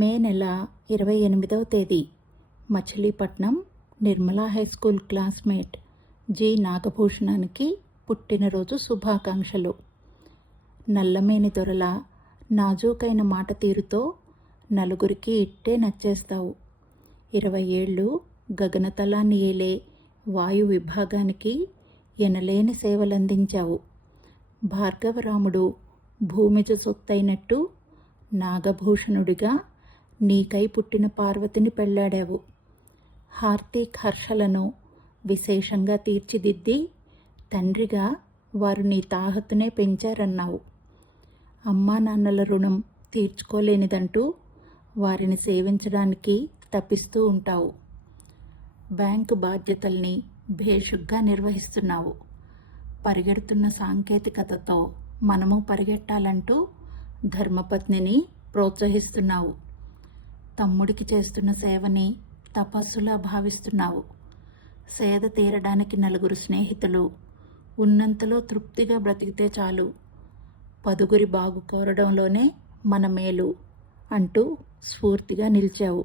మే నెల 28వ తేదీ Machilipatnam Nirmala high school classmate G నాగభూషణానికి పుట్టినరోజు శుభాకాంక్షలు. నల్లమేని దొరల నాజూకైన మాట తీరుతో నలుగురికి ఇట్టే నచ్చేస్తావు. 20 ఏళ్ళు గగనతలాన్ని ఏలే వాయు విభాగానికి ఎనలేని సేవలందించావు. భార్గవరాముడు భూమిజ సొత్తైనట్టు నాగభూషణుడిగా నీకై పుట్టిన పార్వతిని పెళ్లాడావు. హార్దిక్ హర్షలను విశేషంగా తీర్చిదిద్ది తండ్రిగా వారు నీ తాహతునే పెంచారన్నావు. అమ్మా నాన్నల రుణం తీర్చుకోలేనిదంటూ వారిని సేవించడానికి తపిస్తూ ఉంటావు. బ్యాంకు బాధ్యతల్ని భేషుగ్గా నిర్వహిస్తున్నావు. పరిగెడుతున్న సాంకేతికతతో మనము పరిగెట్టాలంటూ ధర్మపత్నిని ప్రోత్సహిస్తున్నావు. తమ్ముడికి చేస్తున్న సేవని తపస్సులా భావిస్తున్నావు. సేద తీరడానికి 4 స్నేహితులు ఉన్నంతలో తృప్తిగా బ్రతికితే చాలు, పదుగురి బాగు కోరడంలోనే మన మేలు అంటూ స్ఫూర్తిగా నిలిచావు.